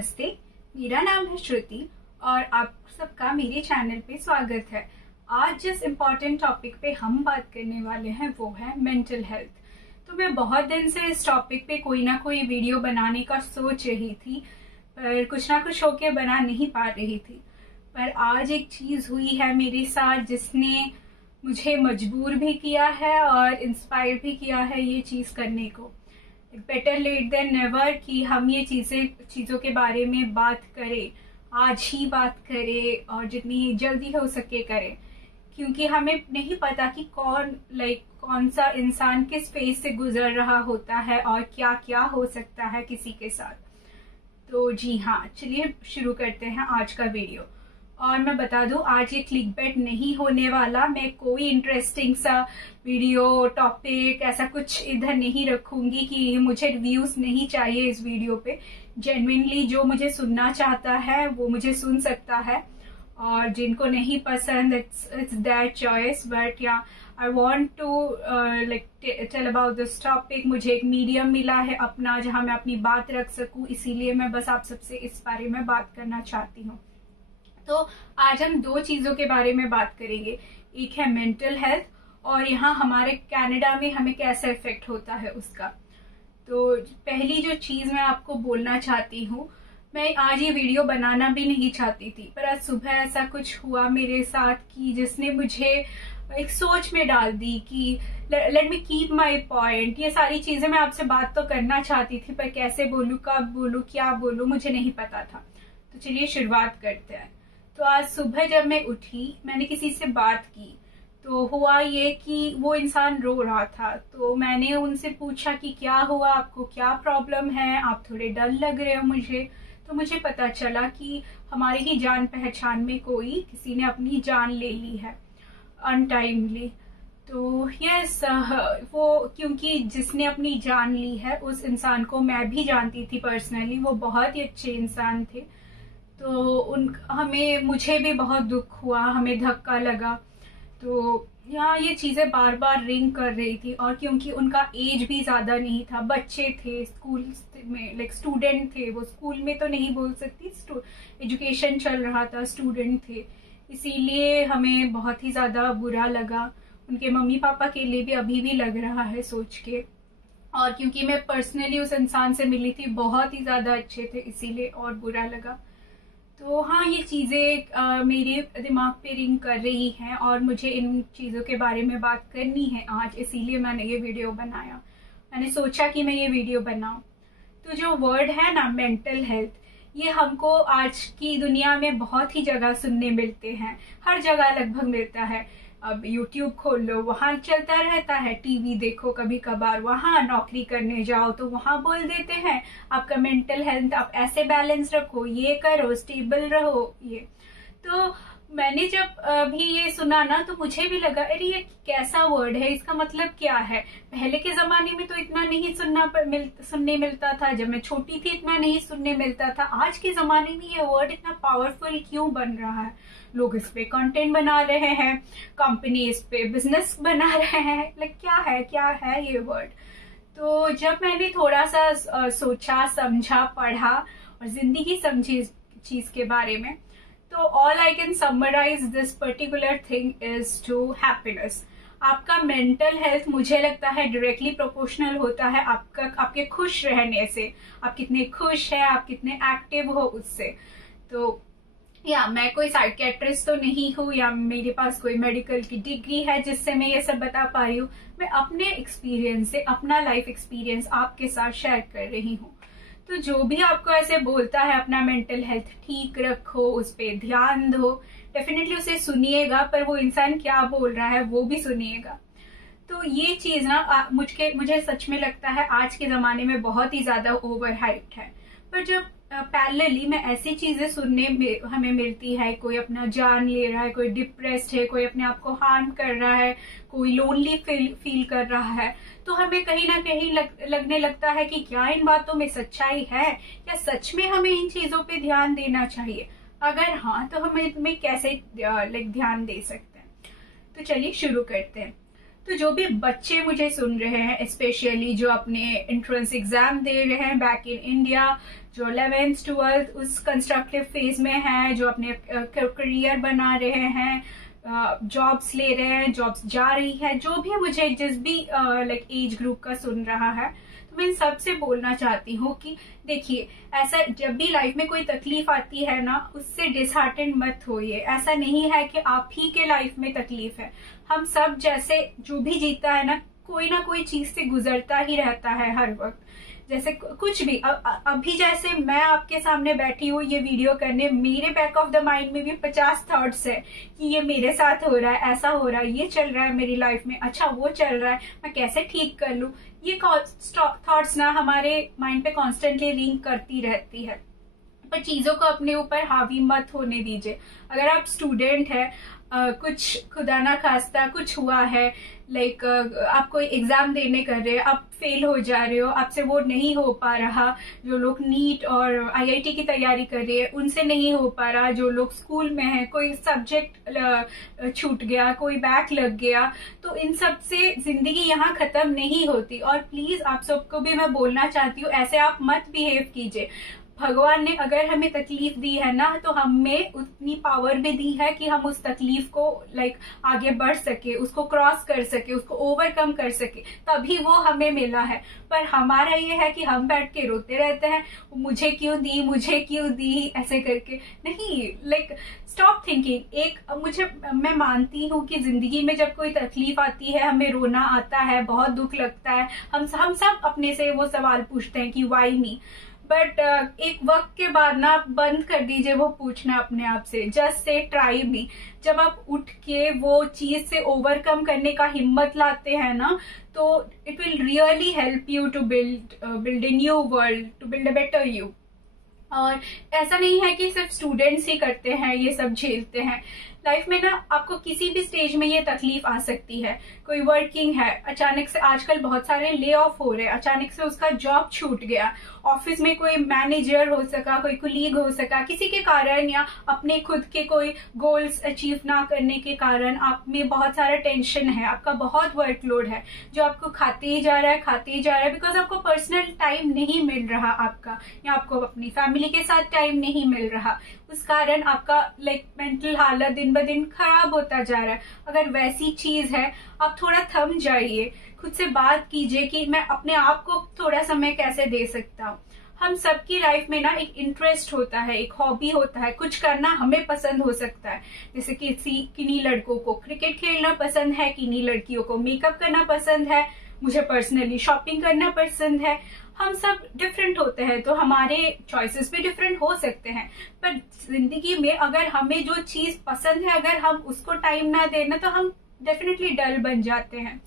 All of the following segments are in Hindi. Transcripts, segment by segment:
नमस्ते, मेरा नाम है श्रुति और आप सबका मेरे चैनल पे स्वागत है। आज जिस इम्पोर्टेंट टॉपिक पे हम बात करने वाले हैं वो है मेंटल हेल्थ। तो मैं बहुत दिन से इस टॉपिक पे कोई ना कोई वीडियो बनाने का सोच रही थी, पर कुछ ना कुछ होके बना नहीं पा रही थी। पर आज एक चीज हुई है मेरे साथ जिसने मुझे मजबूर भी किया है और इंस्पायर भी किया है ये चीज करने को। बेटर लेट देन नेवर कि हम ये चीजों के बारे में बात करें, आज ही बात करें और जितनी जल्दी हो सके करें, क्योंकि हमें नहीं पता कि कौन सा इंसान किस फेज से गुजर रहा होता है और क्या क्या हो सकता है किसी के साथ। तो जी हाँ, चलिए शुरू करते हैं आज का वीडियो। और मैं बता दूं, आज ये क्लिकबेट नहीं होने वाला। मैं कोई इंटरेस्टिंग सा वीडियो टॉपिक ऐसा कुछ इधर नहीं रखूंगी कि मुझे व्यूज नहीं चाहिए इस वीडियो पे। जेन्युइनली जो मुझे सुनना चाहता है वो मुझे सुन सकता है और जिनको नहीं पसंद it's there choice. But yeah I want to tell about this topic. मुझे एक मीडियम मिला है अपना जहां मैं अपनी बात रख सकूं, इसीलिए मैं बस आप सबसे इस बारे में बात करना चाहती हूँ। तो आज हम दो चीजों के बारे में बात करेंगे, एक है मेंटल हेल्थ और यहाँ हमारे कनाडा में हमें कैसा इफेक्ट होता है उसका। तो पहली जो चीज मैं आपको बोलना चाहती हूँ, मैं आज ये वीडियो बनाना भी नहीं चाहती थी, पर आज सुबह ऐसा कुछ हुआ मेरे साथ कि जिसने मुझे एक सोच में डाल दी कि let me keep my point. ये सारी चीजें मैं आपसे बात तो करना चाहती थी, पर कैसे बोलूं, कब बोलूं, क्या बोलूं, मुझे नहीं पता था। तो चलिए शुरुआत करते हैं। तो आज सुबह जब मैं उठी, मैंने किसी से बात की, तो हुआ ये कि वो इंसान रो रहा था। तो मैंने उनसे पूछा कि क्या हुआ, आपको क्या प्रॉब्लम है, आप थोड़े डल लग रहे हो मुझे। तो मुझे पता चला कि हमारे ही जान पहचान में किसी ने अपनी जान ले ली है अनटाइमली। तो यस, वो क्योंकि जिसने अपनी जान ली है उस इंसान को मैं भी जानती थी पर्सनली, वो बहुत ही अच्छे इंसान थे। तो मुझे भी बहुत दुख हुआ, हमें धक्का लगा। तो यहाँ ये चीजें बार बार रिंग कर रही थी और क्योंकि उनका एज भी ज्यादा नहीं था, बच्चे थे, स्कूल में स्टूडेंट थे, वो स्कूल में तो नहीं बोल सकती, एजुकेशन चल रहा था, स्टूडेंट थे, इसीलिए हमें बहुत ही ज्यादा बुरा लगा। उनके मम्मी पापा के लिए भी अभी भी लग रहा है सोच के, और क्योंकि मैं पर्सनली उस इंसान से मिली थी, बहुत ही ज्यादा अच्छे थे, इसीलिए और बुरा लगा। तो हाँ, ये चीजें मेरे दिमाग पे रिंग कर रही हैं और मुझे इन चीजों के बारे में बात करनी है आज, इसीलिए मैंने ये वीडियो बनाया। मैंने सोचा कि मैं ये वीडियो बनाऊं। तो जो वर्ड है ना मेंटल हेल्थ, ये हमको आज की दुनिया में बहुत ही जगह सुनने मिलते हैं, हर जगह लगभग मिलता है। अब YouTube खोल लो, वहां चलता रहता है, टीवी देखो कभी कभार, वहां नौकरी करने जाओ तो वहां बोल देते हैं आपका मेंटल हेल्थ आप ऐसे बैलेंस रखो, ये करो, स्टेबल रहो। ये तो मैंने जब भी ये सुना ना, तो मुझे भी लगा अरे ये कैसा वर्ड है, इसका मतलब क्या है। पहले के जमाने में तो इतना नहीं सुनने मिलता था, जब मैं छोटी थी इतना नहीं सुनने मिलता था। आज के जमाने में ये वर्ड इतना पावरफुल क्यों बन रहा है? लोग इस पे कंटेंट बना रहे हैं, कंपनी इस पे बिजनेस बना रहे हैं, क्या है ये वर्ड। तो जब मैंने थोड़ा सा सोचा, समझा, पढ़ा और जिंदगी समझी इस चीज के बारे में, तो all I can summarize this particular thing is to happiness. आपका मेंटल हेल्थ मुझे लगता है डायरेक्टली प्रोपोर्शनल होता है आपके खुश रहने से। आप कितने खुश हैं, आप कितने एक्टिव हो उससे। तो मैं कोई साइकियाट्रिस्ट तो नहीं हूँ या मेरे पास कोई मेडिकल की डिग्री है जिससे मैं ये सब बता पा रही हूँ। मैं अपने एक्सपीरियंस से, अपना लाइफ एक्सपीरियंस आपके साथ शेयर कर रही हूँ। तो जो भी आपको ऐसे बोलता है अपना मेंटल हेल्थ ठीक रखो, उस पर ध्यान दो, डेफिनेटली उसे सुनिएगा, पर वो इंसान क्या बोल रहा है वो भी सुनिएगा। तो ये चीज ना मुझे सच में लगता है आज के जमाने में बहुत ही ज्यादा ओवर हाइप्ड है। पर जब पैरेलली में ऐसी चीजें सुनने में हमें मिलती है, कोई अपना जान ले रहा है, कोई डिप्रेस्ड है, कोई अपने आप को हार्म कर रहा है, कोई लोनली फील कर रहा है, तो हमें कहीं ना कहीं लगने लगता है कि क्या इन बातों में सच्चाई है, या सच में हमें इन चीजों पे ध्यान देना चाहिए। अगर हाँ, तो हमें कैसे ध्यान दे सकते हैं। तो चलिए शुरू करते हैं। तो जो भी बच्चे मुझे सुन रहे हैं, स्पेशली जो अपने एंट्रेंस एग्जाम दे रहे हैं बैक इन इंडिया, जो 11th 12th उस कंस्ट्रक्टिव फेज में है, जो अपने करियर बना रहे हैं, जॉब्स ले रहे हैं, जॉब्स जा रही है, जो भी मुझे जिस भी लाइक एज ग्रुप का सुन रहा है, तो मैं इन सबसे बोलना चाहती हूँ कि देखिए, ऐसा जब भी लाइफ में कोई तकलीफ आती है ना, उससे डिसहार्टेंड मत होइए। ऐसा नहीं है कि आप ही के लाइफ में तकलीफ है, हम सब जैसे जो भी जीता है ना कोई चीज से गुजरता ही रहता है हर वक्त। जैसे कुछ भी अभी जैसे मैं आपके सामने बैठी हूँ ये वीडियो करने, मेरे बैक ऑफ द माइंड में भी 50 थॉट्स है कि ये मेरे साथ हो रहा है, ऐसा हो रहा है, ये चल रहा है मेरी लाइफ में, अच्छा वो चल रहा है, मैं कैसे ठीक कर लूं। ये थॉट्स ना हमारे माइंड पे कॉन्स्टेंटली रिंग करती रहती है, पर चीजों को अपने ऊपर हावी मत होने दीजिए। अगर आप स्टूडेंट है, कुछ खुदा ना खास्ता कुछ हुआ है, लाइक आप कोई एग्जाम देने कर रहे हैं, आप फेल हो जा रहे हो, आपसे वो नहीं हो पा रहा, जो लोग नीट और आईआईटी की तैयारी कर रहे हैं उनसे नहीं हो पा रहा, जो लोग स्कूल में है कोई सब्जेक्ट छूट गया, कोई बैक लग गया, तो इन सब से जिंदगी यहाँ खत्म नहीं होती। और प्लीज आप सबको भी मैं बोलना चाहती हूँ, ऐसे आप मत बिहेव कीजिए। भगवान ने अगर हमें तकलीफ दी है ना, तो हमें उतनी पावर भी दी है कि हम उस तकलीफ को लाइक आगे बढ़ सके, उसको क्रॉस कर सके, उसको ओवरकम कर सके, तभी वो हमें मिला है। पर हमारा ये है कि हम बैठ के रोते रहते हैं, मुझे क्यों दी ऐसे करके। नहीं, लाइक स्टॉप थिंकिंग। मैं मानती हूँ कि जिंदगी में जब कोई तकलीफ आती है, हमें रोना आता है, बहुत दुख लगता है, हम सब अपने से वो सवाल पूछते हैं कि वाई मी। बट एक वक्त के बाद ना आप बंद कर दीजिए वो पूछना अपने आप से, जस्ट से ट्राई मी। जब आप उठ के वो चीज से ओवरकम करने का हिम्मत लाते हैं ना, तो it will really help you to build a new world, to build a better you. और ऐसा नहीं है कि सिर्फ स्टूडेंट्स ही करते हैं, ये सब झेलते हैं लाइफ में ना। आपको किसी भी स्टेज में ये तकलीफ आ सकती है। कोई वर्किंग है, अचानक से आजकल बहुत सारे ले ऑफ हो रहे हैं, अचानक से उसका जॉब छूट गया, ऑफिस में कोई मैनेजर हो सका, कोई कुलीग हो सका, किसी के कारण या अपने खुद के कोई गोल्स अचीव ना करने के कारण आप में बहुत सारा टेंशन है, आपका बहुत वर्कलोड है जो आपको खाते ही जा रहा है, बिकॉज आपको पर्सनल टाइम नहीं मिल रहा आपका, या आपको अपनी फैमिली के साथ टाइम नहीं मिल रहा। उस कारण आपका लाइक मेंटल हालत दिन ब दिन खराब होता जा रहा है। अगर वैसी चीज है, आप थोड़ा थम जाइए, खुद से बात कीजिए कि मैं अपने आप को थोड़ा समय कैसे दे सकता हूँ। हम सबकी लाइफ में ना एक इंटरेस्ट होता है, एक हॉबी होता है, कुछ करना हमें पसंद हो सकता है। जैसे किन्हीं लड़कों को क्रिकेट खेलना पसंद है, किन्हीं लड़कियों को मेकअप करना पसंद है, मुझे पर्सनली शॉपिंग करना पसंद है। हम सब डिफरेंट होते हैं, तो हमारे चॉइसेस भी डिफरेंट हो सकते हैं। पर जिंदगी में अगर हमें जो चीज पसंद है, अगर हम उसको टाइम ना देना, तो हम डेफिनेटली डल बन जाते हैं।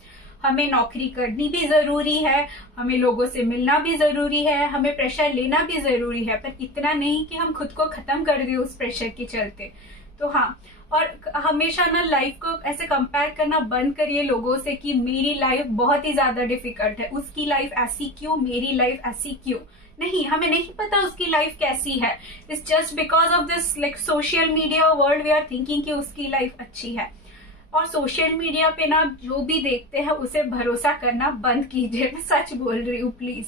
हमें नौकरी करनी भी जरूरी है, हमें लोगों से मिलना भी जरूरी है, हमें प्रेशर लेना भी जरूरी है, पर इतना नहीं कि हम खुद को खत्म कर दें उस प्रेशर के चलते। तो हाँ, और हमेशा ना लाइफ को ऐसे कंपेयर करना बंद करिए लोगों से कि मेरी लाइफ बहुत ही ज्यादा डिफिकल्ट है, उसकी लाइफ ऐसी क्यों, मेरी लाइफ ऐसी क्यों। नहीं, हमें नहीं पता उसकी लाइफ कैसी है। It's just because of this like social media world we are thinking कि उसकी लाइफ अच्छी है। और सोशल मीडिया पे ना जो भी देखते हैं उसे भरोसा करना बंद कीजिए, मैं सच बोल रही हूँ प्लीज।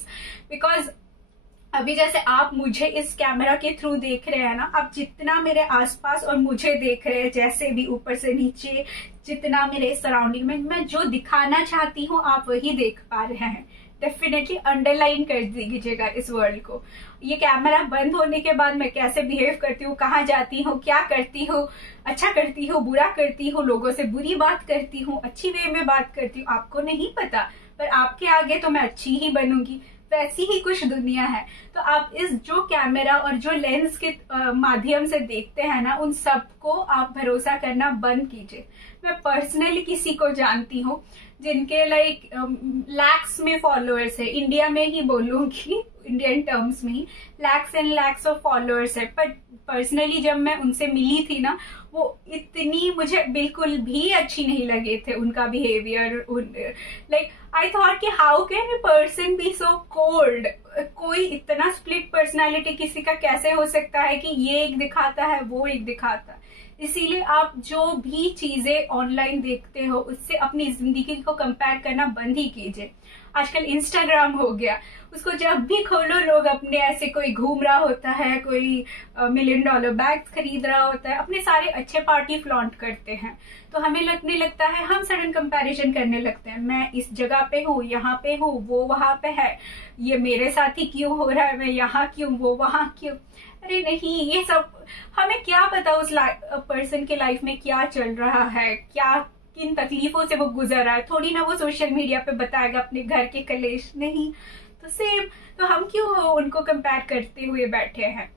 बिकॉज अभी जैसे आप मुझे इस कैमरा के थ्रू देख रहे हैं ना, आप जितना मेरे आसपास और मुझे देख रहे हैं, जैसे भी ऊपर से नीचे जितना मेरे सराउंडिंग में मैं जो दिखाना चाहती हूँ आप वही देख पा रहे हैं। डेफिनेटली अंडरलाइन कर दीजिएगा इस वर्ल्ड को। ये कैमरा बंद होने के बाद मैं कैसे बिहेव करती हूँ, कहाँ जाती हूँ, क्या करती हूँ, अच्छा करती हूँ, बुरा करती हूँ, लोगों से बुरी बात करती हूँ, अच्छी वे में बात करती हूँ, आपको नहीं पता। पर आपके आगे तो मैं अच्छी ही बनूंगी, वैसी ही कुछ दुनिया है। तो आप इस जो कैमरा और जो लेंस के माध्यम से देखते हैं ना, उन सबको आप भरोसा करना बंद कीजिए। मैं पर्सनली किसी को जानती हूँ जिनके लाइक लैक्स में फॉलोअर्स है, इंडिया में ही बोलूंगी, इंडियन टर्म्स में ही lakhs and lakhs of followers है। पर पर्सनली जब मैं उनसे मिली थी ना, वो इतनी मुझे बिल्कुल भी अच्छी नहीं लगे थे उनका बिहेवियर। लाइक आई थॉट कि how can a person be so cold. कोई इतना स्प्लिट पर्सनालिटी किसी का कैसे हो सकता है कि ये एक दिखाता है वो एक दिखाता है। इसीलिए आप जो भी चीजें ऑनलाइन देखते हो उससे अपनी जिंदगी को कंपेयर करना बंद ही कीजिए। आजकल इंस्टाग्राम हो गया, उसको जब भी खोलो लोग अपने ऐसे कोई घूम रहा होता है, कोई $1,000,000 बैग्स खरीद रहा होता है, अपने सारे अच्छे पार्टी फ्लॉन्ट करते हैं। तो हमें लगने लगता है, हम सडन कंपैरिजन करने लगते हैं, मैं इस जगह पे हूँ, यहाँ पे हूँ, वो वहां पे है, ये मेरे साथ ही क्यों हो रहा है, मैं यहाँ क्यों, वो वहां क्यों। अरे नहीं, ये सब हमें क्या पता उस पर्सन के लाइफ में क्या चल रहा है, क्या किन तकलीफों से वो गुजर रहा है। थोड़ी ना वो सोशल मीडिया पे बताएगा अपने घर के कलेश, नहीं। तो सेम, तो हम क्यों उनको कंपेयर करते हुए बैठे हैं।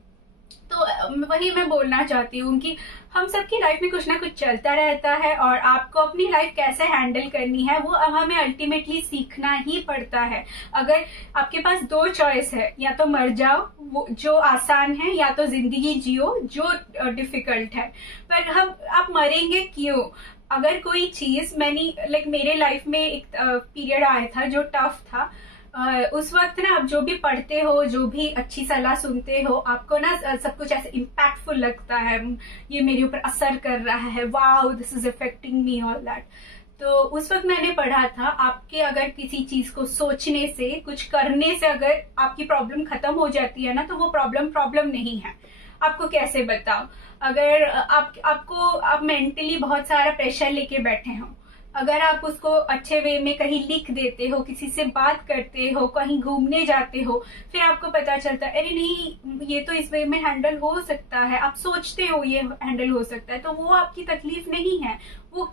तो वही मैं बोलना चाहती हूँ कि हम सबकी लाइफ में कुछ ना कुछ चलता रहता है, और आपको अपनी लाइफ कैसे हैंडल करनी है वो हमें अल्टीमेटली सीखना ही पड़ता है। अगर आपके पास 2 चॉइस है, या तो मर जाओ वो जो आसान है, या तो जिंदगी जियो जो डिफिकल्ट है। पर आप मरेंगे क्यों? अगर कोई चीज मेरे लाइफ में एक पीरियड आया था जो टफ था, उस वक्त ना आप जो भी पढ़ते हो, जो भी अच्छी सलाह सुनते हो, आपको ना सब कुछ ऐसे इम्पैक्टफुल लगता है, ये मेरे ऊपर असर कर रहा है, wow this is affecting me, all that. तो उस वक्त मैंने पढ़ा था, आपके अगर किसी चीज को सोचने से, कुछ करने से अगर आपकी प्रॉब्लम खत्म हो जाती है ना, तो वो प्रॉब्लम नहीं है। आपको कैसे बताओ, अगर आप मेंटली बहुत सारा प्रेशर लेके बैठे हो, अगर आप उसको अच्छे वे में कहीं लिख देते हो, किसी से बात करते हो, कहीं घूमने जाते हो, फिर आपको पता चलता है अरे नहीं ये तो इस वे में हैंडल हो सकता है, आप सोचते हो ये हैंडल हो सकता है, तो वो आपकी तकलीफ नहीं है, वो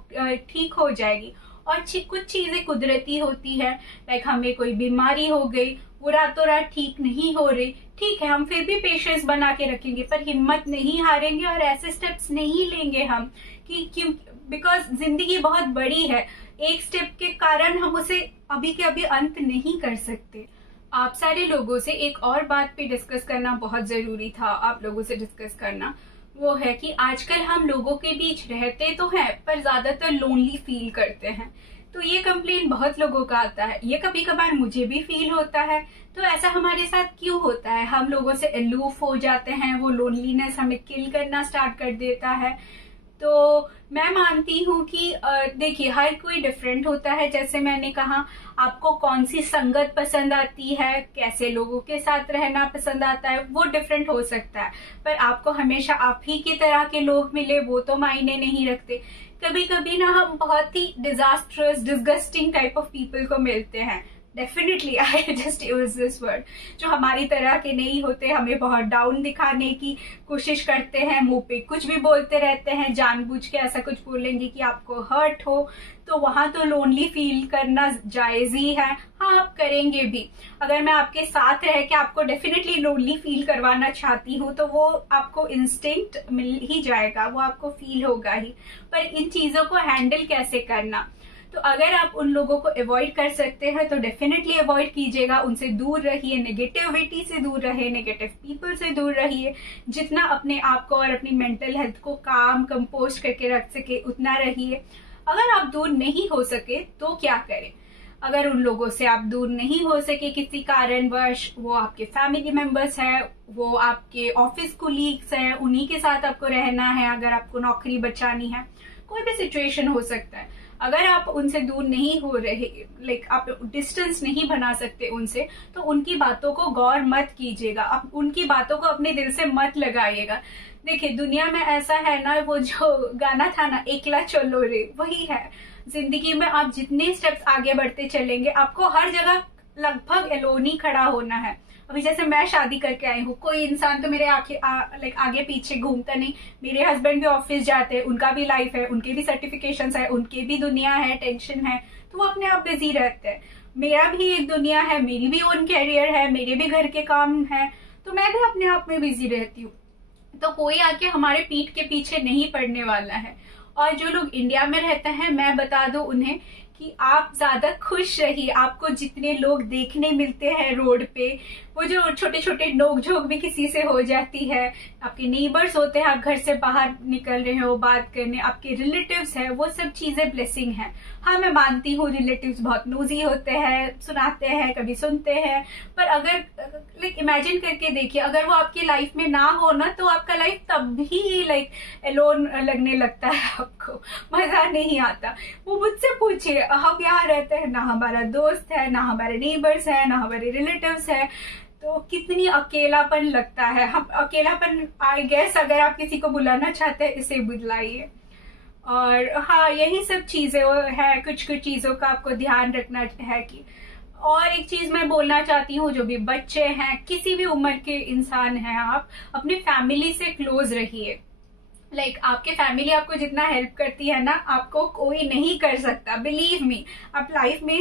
ठीक हो जाएगी। और कुछ चीजें कुदरती होती है, लाइक हमें कोई बीमारी हो गई, वो रातों रात ठीक नहीं हो रही, ठीक है हम फिर भी पेशेंस बना के रखेंगे, पर हिम्मत नहीं हारेंगे और ऐसे स्टेप्स नहीं लेंगे हम कि क्यों, बिकॉज जिंदगी बहुत बड़ी है, एक स्टेप के कारण हम उसे अभी के अभी अंत नहीं कर सकते। आप सारे लोगों से एक और बात पे डिस्कस करना बहुत जरूरी था, आप लोगों से डिस्कस करना, वो है कि आजकल हम लोगों के बीच रहते तो हैं पर ज्यादातर लोनली फील करते हैं। तो ये कंप्लेन बहुत लोगों का आता है, ये कभी कभार मुझे भी फील होता है। तो ऐसा हमारे साथ क्यों होता है, हम लोगों से अलूफ हो जाते हैं, वो लोनलीनेस हमें किल करना स्टार्ट कर देता है। तो मैं मानती हूँ कि देखिए हर कोई डिफरेंट होता है, जैसे मैंने कहा आपको कौन सी संगत पसंद आती है, कैसे लोगों के साथ रहना पसंद आता है, वो डिफरेंट हो सकता है, पर आपको हमेशा आप ही की तरह के लोग मिले वो तो मायने नहीं रखते। कभी कभी ना हम बहुत ही disastrous disgusting type of people को मिलते हैं, definitely I just use this word, जो हमारी तरह के नहीं होते, हमें बहुत डाउन दिखाने की कोशिश करते हैं, मुंह पे कुछ भी बोलते रहते हैं, जानबूझ के ऐसा कुछ बोलेंगे कि आपको हर्ट हो। तो वहां तो लोनली फील करना जायज ही है, हाँ आप करेंगे भी। अगर मैं आपके साथ रह के आपको डेफिनेटली लोनली फील करवाना चाहती हूँ तो वो आपको इंस्टिंक्ट मिल ही जाएगा, वो आपको फील होगा ही। पर इन चीजों को हैंडल कैसे करना, तो अगर आप उन लोगों को अवॉइड कर सकते हैं तो डेफिनेटली अवॉइड कीजिएगा, उनसे दूर रहिए, नेगेटिविटी से दूर रहिए, नेगेटिव पीपल से दूर रहिए। जितना अपने आप को और अपनी मेंटल हेल्थ को काम कंपोज करके रख सके उतना रहिए। अगर आप दूर नहीं हो सके तो क्या करें, अगर उन लोगों से आप दूर नहीं हो सके किसी कारणवश, वो आपके फैमिली मेंबर्स हैं, वो आपके ऑफिस कोलीग्स हैं, उन्हीं के साथ आपको रहना है, अगर आपको नौकरी बचानी है, कोई भी सिचुएशन हो सकता है। अगर आप उनसे दूर नहीं हो रहे, लाइक आप डिस्टेंस नहीं बना सकते उनसे, तो उनकी बातों को गौर मत कीजिएगा, आप उनकी बातों को अपने दिल से मत लगाइएगा। देखिए दुनिया में ऐसा है ना, वो जो गाना था ना एकला चलो रे, वही है। जिंदगी में आप जितने स्टेप्स आगे बढ़ते चलेंगे आपको हर जगह लगभग एलोन ही खड़ा होना है। अभी जैसे मैं शादी करके आई हूँ, कोई इंसान तो मेरे आगे पीछे घूमता नहीं, मेरे हस्बैंड भी ऑफिस जाते हैं, उनका भी लाइफ है, उनके भी सर्टिफिकेशंस है, उनके भी दुनिया है, टेंशन है, तो वो अपने आप बिजी रहते हैं। मेरा भी एक दुनिया है, मेरी भी ओन कैरियर है, मेरे भी घर के काम है, तो मैं भी अपने आप में बिजी रहती हूँ। तो कोई आके हमारे पीठ के पीछे नहीं पड़ने वाला है। और जो लोग इंडिया में रहते हैं, मैं बता दूं उन्हें कि आप ज्यादा खुश रहिए। आपको जितने लोग देखने मिलते हैं रोड पे, वो जो छोटे छोटे नोक झोंक भी किसी से हो जाती है, आपके नेबर्स होते हैं, आप घर से बाहर निकल रहे हो बात करने, आपके रिलेटिव्स है, वो सब चीजें ब्लेसिंग है। हाँ, मैं मानती हूँ रिलेटिव्स बहुत नोजी होते हैं, सुनाते हैं, कभी सुनते हैं, पर अगर लाइक इमेजिन करके देखिए, अगर वो आपकी लाइफ में ना हो ना, तो आपका लाइफ तब भी लाइक एलोन लगने लगता है, आपको मजा नहीं आता। वो मुझसे पूछिए, हम यहाँ रहते हैं, ना हमारा दोस्त है, ना हमारे नेबर्स है, ना हमारे रिलेटिव्स है, तो कितनी अकेलापन लगता है। हम अकेलापन, आई गेस अगर आप किसी को बुलाना चाहते हैं, इसे बुलाइए। और हाँ, यही सब चीजें है, कुछ कुछ चीजों का आपको ध्यान रखना है कि। और एक चीज मैं बोलना चाहती हूँ, जो भी बच्चे हैं, किसी भी उम्र के इंसान हैं, आप अपनी फैमिली से क्लोज रहिए। लाइक आपके फैमिली आपको जितना हेल्प करती है ना, आपको कोई नहीं कर सकता, बिलीव मी। आप लाइफ में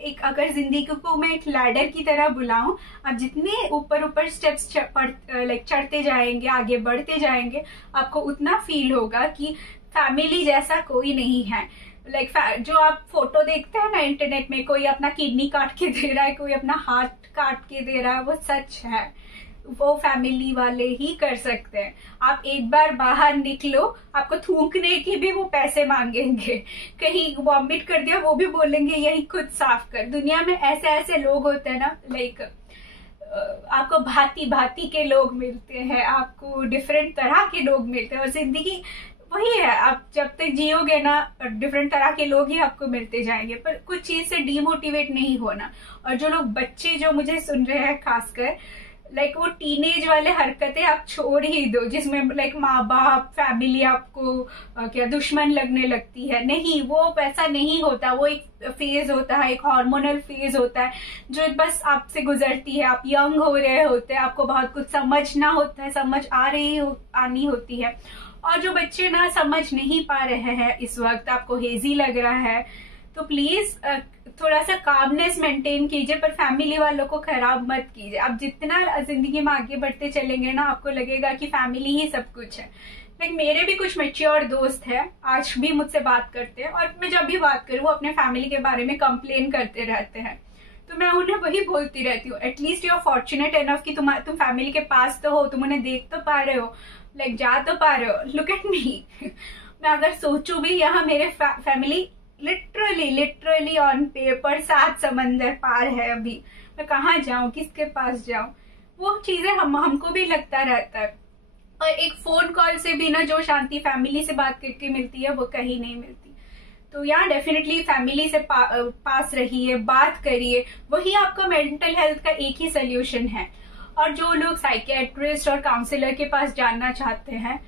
एक, अगर जिंदगी को मैं एक लैडर की तरह बुलाऊं, आप जितने ऊपर ऊपर स्टेप्स लाइक चढ़ते जाएंगे, आगे बढ़ते जाएंगे, आपको उतना फील होगा कि फैमिली जैसा कोई नहीं है। लाइक जो आप फोटो देखते हैं ना इंटरनेट में, कोई अपना किडनी काट के दे रहा है, कोई अपना हाथ काट के दे रहा है, वो सच है, वो फैमिली वाले ही कर सकते हैं। आप एक बार बाहर निकलो, आपको थूकने की भी वो पैसे मांगेंगे, कहीं वॉमिट कर दिया वो भी बोलेंगे यही खुद साफ कर। दुनिया में ऐसे ऐसे लोग होते हैं ना, लाइक आपको भांति भांति के लोग मिलते हैं, आपको डिफरेंट तरह के लोग मिलते हैं, और जिंदगी वही है, आप जब तक जियोगे ना, डिफरेंट तरह के लोग ही आपको मिलते जाएंगे, पर कुछ चीज से डीमोटिवेट नहीं होना। और जो लोग बच्चे जो मुझे सुन रहे हैं खासकर, लाइक वो टीनेज वाले हरकतें आप छोड़ ही दो, जिसमें लाइक माँ बाप फैमिली आपको क्या दुश्मन लगने लगती है। नहीं, वो वैसा नहीं होता, वो एक फेज होता है, एक हार्मोनल फेज होता है जो बस आपसे गुजरती है। आप यंग हो रहे होते हैं, आपको बहुत कुछ समझना होता है, समझ आनी होती है। और जो बच्चे ना समझ नहीं पा रहे हैं इस वक्त, आपको हेजी लग रहा है, तो प्लीज थोड़ा सा कामनेस मेंटेन कीजिए, पर फैमिली वालों को खराब मत कीजिए। आप जितना जिंदगी में आगे बढ़ते चलेंगे ना, आपको लगेगा कि फैमिली ही सब कुछ है। लाइक मेरे भी कुछ मैच्योर दोस्त हैं, आज भी मुझसे बात करते हैं, और मैं जब भी बात करूँ वो अपने फैमिली के बारे में कंप्लेन करते रहते हैं, तो मैं उन्हें वही बोलती रहती हूँ, at least you are fortunate enough कि तुम फैमिली के पास तो हो, तुम उन्हें देख तो पा रहे हो, लाइक जा तो पा रहे हो। लुक एट मी, मैं अगर सोचूं भी, यहाँ मेरे फैमिली लिटरली ऑन पेपर 7 समंदर पार है। अभी मैं कहाँ जाऊं, किसके पास जाऊं, वो चीजें हमको भी लगता रहता है। और एक फोन कॉल से भी ना जो शांति फैमिली से बात करके मिलती है, वो कहीं नहीं मिलती। तो यहाँ डेफिनेटली फैमिली से पास रहिए, बात करिए, वही आपका मेंटल हेल्थ का एक ही सोल्यूशन है। और जो लोग साइकियाट्रिस्ट और काउंसलर के पास जानना चाहते हैं,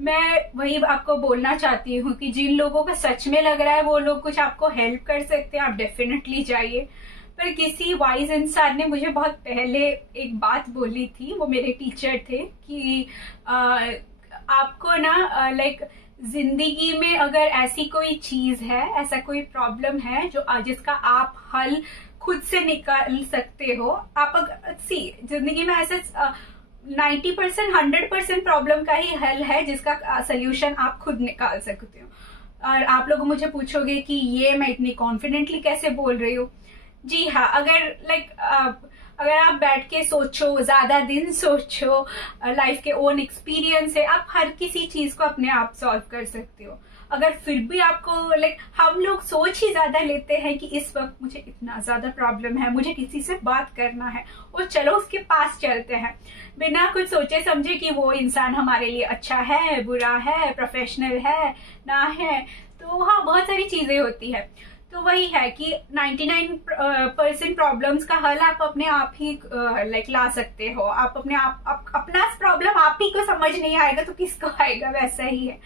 मैं वही आपको बोलना चाहती हूँ कि जिन लोगों को सच में लग रहा है वो लोग कुछ आपको हेल्प कर सकते हैं, आप डेफिनेटली जाइए। पर किसी वाइज इंसान ने मुझे बहुत पहले एक बात बोली थी, वो मेरे टीचर थे, कि आपको ना लाइक जिंदगी में अगर ऐसी कोई चीज है, ऐसा कोई प्रॉब्लम है जो जिसका आप हल खुद से निकाल सकते हो, आप अगर जिंदगी में ऐसे 90% 100% प्रॉब्लम का ही हल है जिसका सोल्यूशन आप खुद निकाल सकते हो। और आप लोग मुझे पूछोगे कि ये मैं इतनी कॉन्फिडेंटली कैसे बोल रही हूँ। जी हाँ, अगर आप बैठ के सोचो, ज्यादा दिन सोचो, लाइफ के ओन एक्सपीरियंस है, आप हर किसी चीज को अपने आप सॉल्व कर सकते हो। अगर फिर भी आपको लाइक हम लोग सोच ही ज्यादा लेते हैं कि इस वक्त मुझे इतना ज्यादा प्रॉब्लम है, मुझे किसी से बात करना है, और चलो उसके पास चलते हैं, बिना कुछ सोचे समझे कि वो इंसान हमारे लिए अच्छा है, बुरा है, प्रोफेशनल है, ना है। तो हाँ, बहुत सारी चीजें होती है। तो वही है कि 99% प्रॉब्लम्स का हल आप अपने आप ही लाइक ला सकते हो। आप अपने आप अपना प्रॉब्लम आप ही को समझ नहीं आएगा तो किसको आएगा, वैसा ही है।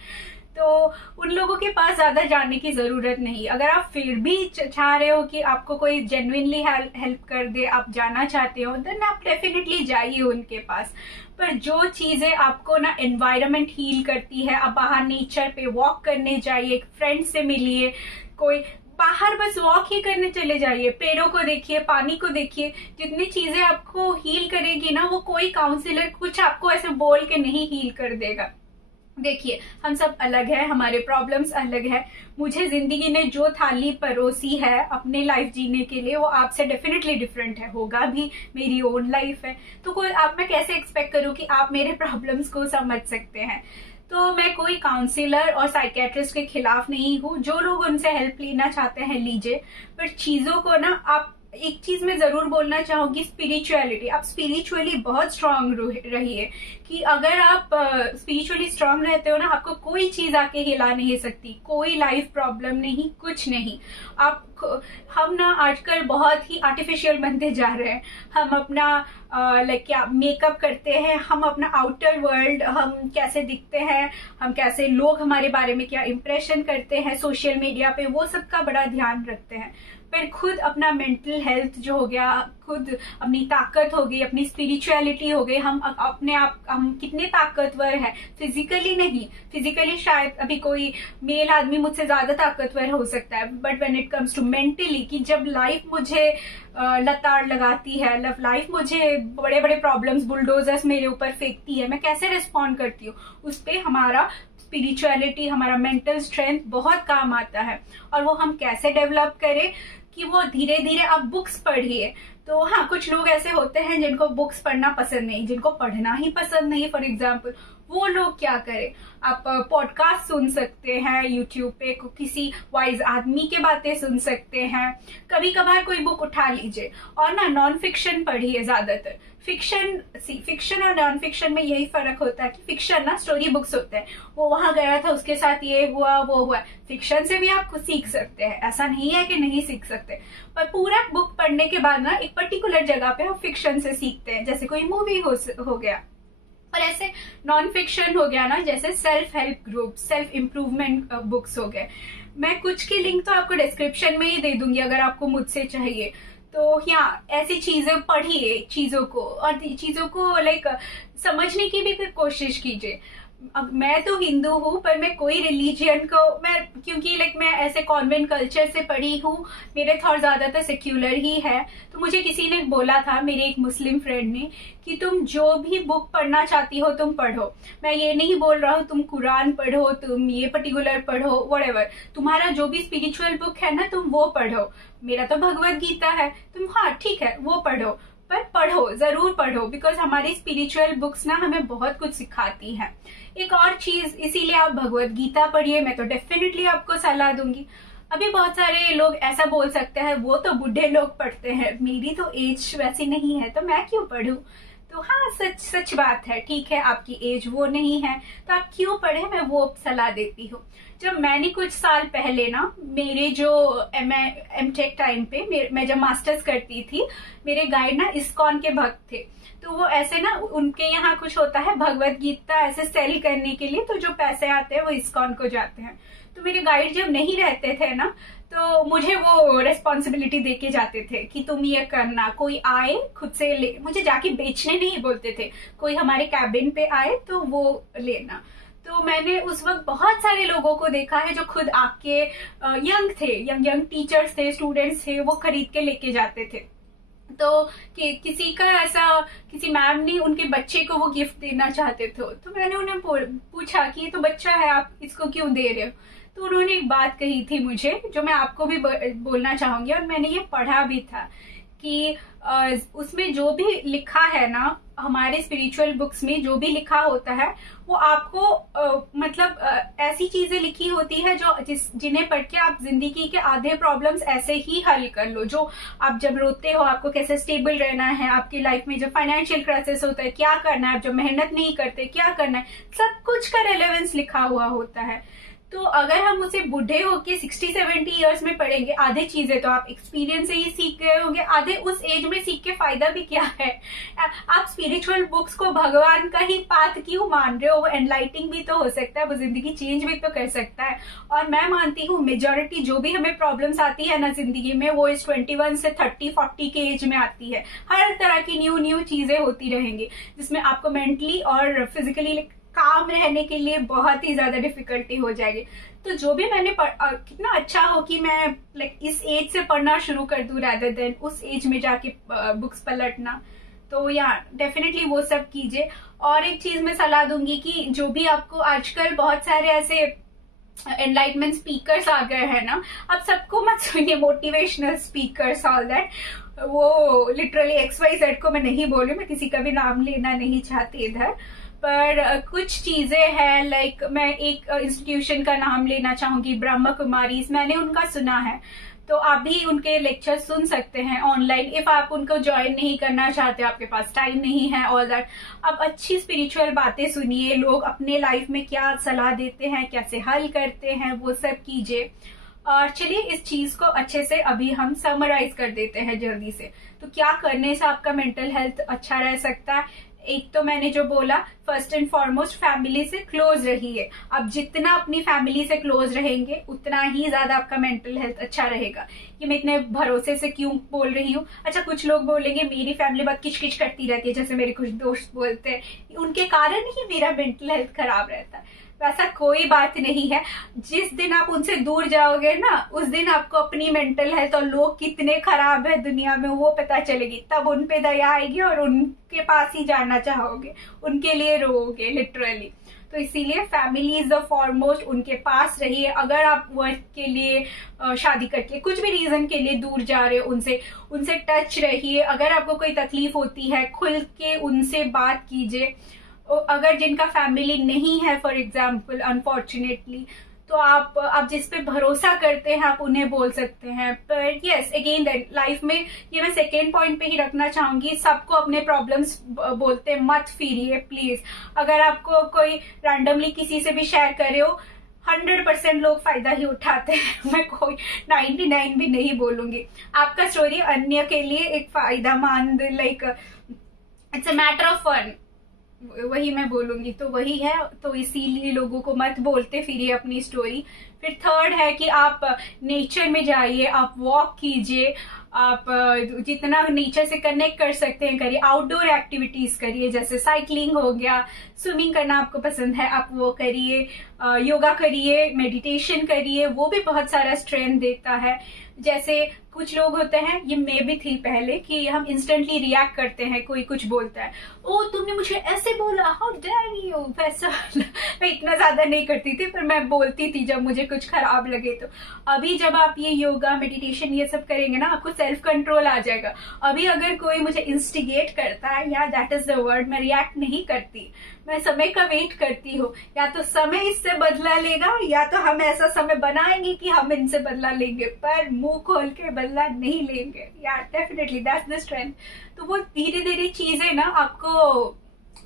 तो उन लोगों के पास ज्यादा जाने की जरूरत नहीं। अगर आप फिर भी चाह रहे हो कि आपको कोई जेन्युइनली हेल्प कर दे, आप जाना चाहते हो, देन आप डेफिनेटली जाइए उनके पास। पर जो चीजें आपको ना एनवायरनमेंट हील करती है, आप बाहर नेचर पे वॉक करने जाइए, फ्रेंड से मिलिए, कोई बाहर बस वॉक ही करने चले जाइए, पेड़ों को देखिए, पानी को देखिए। जितनी चीजें आपको हील करेगी ना, वो कोई काउंसलर कुछ आपको ऐसे बोल के नहीं हील कर देगा। देखिए, हम सब अलग है, हमारे प्रॉब्लम्स अलग है। मुझे जिंदगी ने जो थाली परोसी है अपने लाइफ जीने के लिए, वो आपसे डेफिनेटली डिफरेंट है, होगा भी, मेरी ओन लाइफ है। तो कोई मैं कैसे एक्सपेक्ट करूं कि आप मेरे प्रॉब्लम्स को समझ सकते हैं। तो मैं कोई काउंसलर और साइकेट्रिस्ट के खिलाफ नहीं हूँ। जो लोग उनसे हेल्प लेना चाहते हैं लीजिए, पर चीजों को ना, आप एक चीज में जरूर बोलना चाहूंगी, स्पिरिचुअलिटी। आप स्पिरिचुअली बहुत स्ट्रांग रहिए, कि अगर आप स्पिरिचुअली स्ट्रांग रहते हो ना, आपको कोई चीज आके हिला नहीं सकती, कोई लाइफ प्रॉब्लम नहीं, कुछ नहीं। आप हम ना आजकल बहुत ही आर्टिफिशियल बनते जा रहे हैं। हम अपना लाइक क्या मेकअप करते हैं, हम अपना आउटर वर्ल्ड, हम कैसे दिखते हैं, हम कैसे, लोग हमारे बारे में क्या इंप्रेशन करते हैं सोशल मीडिया पे, वो सब का बड़ा ध्यान रखते हैं। पर खुद अपना मेंटल हेल्थ जो हो गया, खुद अपनी ताकत हो गई, अपनी स्पिरिचुअलिटी हो गई, हम अपने आप, हम कितने ताकतवर है, फिजिकली नहीं, फिजिकली शायद अभी कोई मेल आदमी मुझसे ज्यादा ताकतवर हो सकता है, but when it comes to mentally, कि जब लाइफ मुझे लताड़ लगाती है, लाइफ मुझे बड़े बड़े प्रॉब्लम्स, बुलडोजर्स मेरे ऊपर फेंकती है, मैं कैसे रिस्पॉन्ड करती हूँ, उस पर हमारा स्पिरिचुअलिटी, हमारा मेंटल स्ट्रेंथ बहुत काम आता है। और वो हम कैसे डेवलप करें, कि वो धीरे धीरे आप बुक्स पढ़िए। तो हाँ, कुछ लोग ऐसे होते हैं जिनको बुक्स पढ़ना पसंद नहीं, जिनको पढ़ना ही पसंद नहीं, फॉर एग्जाम्पल, वो लोग क्या करें, आप पॉडकास्ट सुन सकते हैं यूट्यूब पे, किसी वाइज आदमी के बातें सुन सकते हैं, कभी कभार कोई बुक उठा लीजिए, और ना नॉन फिक्शन पढ़िए ज्यादातर। फिक्शन और नॉन फिक्शन में यही फर्क होता है कि फिक्शन ना स्टोरी बुक्स होते हैं, वो वहां गया था, उसके साथ ये हुआ, वो हुआ। फिक्शन से भी आप कुछ सीख सकते हैं, ऐसा नहीं है कि नहीं सीख सकते, पर पूरा बुक पढ़ने के बाद ना एक पर्टिकुलर जगह पे हम फिक्शन से सीखते हैं, जैसे कोई मूवी हो गया। पर ऐसे नॉन फिक्शन हो गया ना, जैसे self help group, self improvement books हो गए। मैं कुछ की लिंक तो आपको डिस्क्रिप्शन में ही दे दूंगी अगर आपको मुझसे चाहिए। तो यहाँ ऐसी चीजें पढ़िए, चीजों को, और चीजों को लाइक समझने की भी कोशिश कीजिए। अब मैं तो हिंदू हूँ, पर मैं कोई रिलीजियन को, मैं क्योंकि लाइक मैं ऐसे कॉन्वेंट कल्चर से पढ़ी हूँ, मेरे थॉट ज्यादातर सेक्युलर ही है। तो मुझे किसी ने बोला था, मेरे एक मुस्लिम फ्रेंड ने, कि तुम जो भी बुक पढ़ना चाहती हो तुम पढ़ो। मैं ये नहीं बोल रहा हूँ तुम कुरान पढ़ो, तुम ये पर्टिकुलर पढ़ो, व्हाटएवर, तुम्हारा जो भी स्पिरिचुअल बुक है ना, तुम वो पढ़ो। मेरा तो भगवत गीता है, तुम हाँ ठीक है वो पढ़ो, पर पढ़ो, जरूर पढ़ो, बिकॉज हमारी स्पिरिचुअल बुक्स ना हमें बहुत कुछ सिखाती हैं। एक और चीज, इसीलिए आप भगवत गीता पढ़िए, मैं तो डेफिनेटली आपको सलाह दूंगी। अभी बहुत सारे लोग ऐसा बोल सकते हैं, वो तो बूढ़े लोग पढ़ते हैं, मेरी तो एज वैसी नहीं है, तो मैं क्यों पढ़ूं। तो हाँ, सच बात है, ठीक है, आपकी एज वो नहीं है तो आप क्यों पढ़े, मैं वो सलाह देती हूँ। जब मैंने कुछ साल पहले ना, मेरे जो एमटेक टाइम पे, मैं जब मास्टर्स करती थी, मेरे गाइड ना इस्कॉन के भक्त थे। तो वो ऐसे ना, उनके यहाँ कुछ होता है भगवत गीता ऐसे सेल करने के लिए, तो जो पैसे आते हैं वो इस्कॉन को जाते हैं। तो मेरे गाइड जब नहीं रहते थे ना, तो मुझे वो रेस्पॉन्सिबिलिटी दे के जाते थे कि तुम ये करना, कोई आए खुद से ले, मुझे जाके बेचने नहीं बोलते थे, कोई हमारे कैबिन पे आए तो वो लेना। तो मैंने उस वक्त बहुत सारे लोगों को देखा है जो खुद आके, यंग थे, यंग टीचर्स थे, स्टूडेंट्स थे, वो खरीद के लेके जाते थे। तो किसी का ऐसा, किसी मैम ने उनके बच्चे को वो गिफ्ट देना चाहते थे, तो मैंने उन्हें पूछा कि ये तो बच्चा है, आप इसको क्यों दे रहे हो। तो उन्होंने एक बात कही थी मुझे, जो मैं आपको भी बोलना चाहूंगी, और मैंने ये पढ़ा भी था, कि उसमें जो भी लिखा है ना, हमारे स्पिरिचुअल बुक्स में जो भी लिखा होता है, वो आपको मतलब ऐसी चीजें लिखी होती है जो जिन्हें पढ़ के आप जिंदगी के आधे प्रॉब्लम्स ऐसे ही हल कर लो। जो आप जब रोते हो, आपको कैसे स्टेबल रहना है, आपकी लाइफ में जब फाइनेंशियल क्राइसिस होता है क्या करना है, आप जब मेहनत नहीं करते क्या करना है, सब कुछ का रेलेवेंस लिखा हुआ होता है। तो अगर हम उसे बूढ़े होके 60-70 इयर्स में पढ़ेंगे, आधे चीजें तो आप एक्सपीरियंस से ही सीख गए होंगे, आधे उस एज में सीख के फायदा भी क्या है। आप स्पिरिचुअल बुक्स को भगवान का ही पाथ क्यों मान रहे हो, वो एनलाइटिंग भी तो हो सकता है, वो जिंदगी चेंज भी तो कर सकता है। और मैं मानती हूँ मेजोरिटी जो भी हमें प्रॉब्लम्स आती है ना जिंदगी में, वो इस 21 से 30-40 के एज में आती है। हर तरह की न्यू चीजें होती रहेंगी, जिसमें आपको मेंटली और फिजिकली काम रहने के लिए बहुत ही ज्यादा डिफिकल्टी हो जाएगी। तो जो भी मैंने कितना अच्छा हो कि मैं लाइक इस एज से पढ़ना शुरू कर दूं, रादर देन उस एज में जाके बुक्स पलटना। तो या डेफिनेटली वो सब कीजिए। और एक चीज मैं सलाह दूंगी कि जो भी आपको आजकल बहुत सारे ऐसे एनलाइटमेंट स्पीकर्स आ गए हैं ना, आप सबको मत सुनिए, मोटिवेशनल स्पीकर्स ऑल दैट, वो लिटरली XYZ को मैं नहीं बोल रही, मैं किसी का भी नाम लेना नहीं चाहती इधर, पर कुछ चीजें हैं लाइक मैं एक इंस्टीट्यूशन का नाम लेना चाहूंगी, ब्रह्मा कुमारी, मैंने उनका सुना है, तो आप भी उनके लेक्चर सुन सकते हैं ऑनलाइन इफ आप उनको ज्वाइन नहीं करना चाहते, आपके पास टाइम नहीं है ऑल दैट। आप अच्छी स्पिरिचुअल बातें सुनिए, लोग अपने लाइफ में क्या सलाह देते हैं, कैसे हल करते हैं, वो सब कीजिए। और चलिए इस चीज को अच्छे से अभी हम समराइज कर देते हैं जल्दी से। तो क्या करने से आपका मेंटल हेल्थ अच्छा रह सकता है? एक तो मैंने जो बोला, फर्स्ट एंड फॉरमोस्ट फैमिली से क्लोज रहिए। अब जितना अपनी फैमिली से क्लोज रहेंगे उतना ही ज्यादा आपका मेंटल हेल्थ अच्छा रहेगा। ये मैं इतने भरोसे से क्यों बोल रही हूँ? अच्छा, कुछ लोग बोलेंगे मेरी फैमिली बहुत किचकिच करती रहती है, जैसे मेरे कुछ दोस्त बोलते हैं, उनके कारण ही मेरा मेंटल हेल्थ खराब रहता है। वैसा कोई बात नहीं है। जिस दिन आप उनसे दूर जाओगे ना, उस दिन आपको अपनी मेंटल हेल्थ और लोग कितने खराब है दुनिया में वो पता चलेगी, तब उन पे दया आएगी और उनके पास ही जाना चाहोगे, उनके लिए रोओगे लिटरली। तो इसीलिए फैमिली इज द फॉरमोस्ट, उनके पास रहिए। अगर आप वर्क के लिए, शादी करके, कुछ भी रीजन के लिए दूर जा रहे हो, उनसे टच रहिए। अगर आपको कोई तकलीफ होती है, खुल के उनसे बात कीजिए। अगर जिनका फैमिली नहीं है फॉर एग्जाम्पल अनफॉर्चुनेटली, तो आप जिस पे भरोसा करते हैं आप उन्हें बोल सकते हैं। पर यस अगेन लाइफ में ये मैं सेकेंड पॉइंट पे ही रखना चाहूंगी, सबको अपने प्रॉब्लम्स बोलते मत फिरिए प्लीज। अगर आपको कोई रैंडमली किसी से भी शेयर करे हो, 100% लोग फायदा ही उठाते हैं, मैं कोई 99 भी नहीं बोलूंगी। आपका स्टोरी अन्य के लिए एक फायदामंद, like it's a matter of fun, वही मैं बोलूंगी, तो वही है। तो इसीलिए लोगों को मत बोलते फिरिए अपनी स्टोरी। फिर थर्ड है कि आप नेचर में जाइए, आप वॉक कीजिए, आप जितना नेचर से कनेक्ट कर सकते हैं करिए। आउटडोर एक्टिविटीज करिए, जैसे साइकिलिंग हो गया, स्विमिंग करना आपको पसंद है आप वो करिए, योगा करिए, मेडिटेशन करिए, वो भी बहुत सारा स्ट्रेंथ देता है। जैसे कुछ लोग होते हैं, ये मैं भी थी पहले, कि हम इंस्टेंटली रिएक्ट करते हैं, कोई कुछ बोलता है, ओ तुमने मुझे ऐसे बोला, हाउ डेयर यू, वैसा। मैं इतना ज्यादा नहीं करती थी, पर मैं बोलती थी जब मुझे कुछ खराब लगे तो। अभी जब आप ये योगा मेडिटेशन ये सब करेंगे ना, आपको सेल्फ कंट्रोल आ जाएगा। अभी अगर कोई मुझे इंस्टिगेट करता है, या दैट इज द वर्ड, मैं रिएक्ट नहीं करती, मैं समय का वेट करती हूँ। या तो समय इससे बदला लेगा, या तो हम ऐसा समय बनाएंगे कि हम इनसे बदला लेंगे, पर मुंह खोल के बदला नहीं लेंगे। या डेफिनेटली दैट्स द स्ट्रेंथ। तो वो धीरे धीरे चीजें ना आपको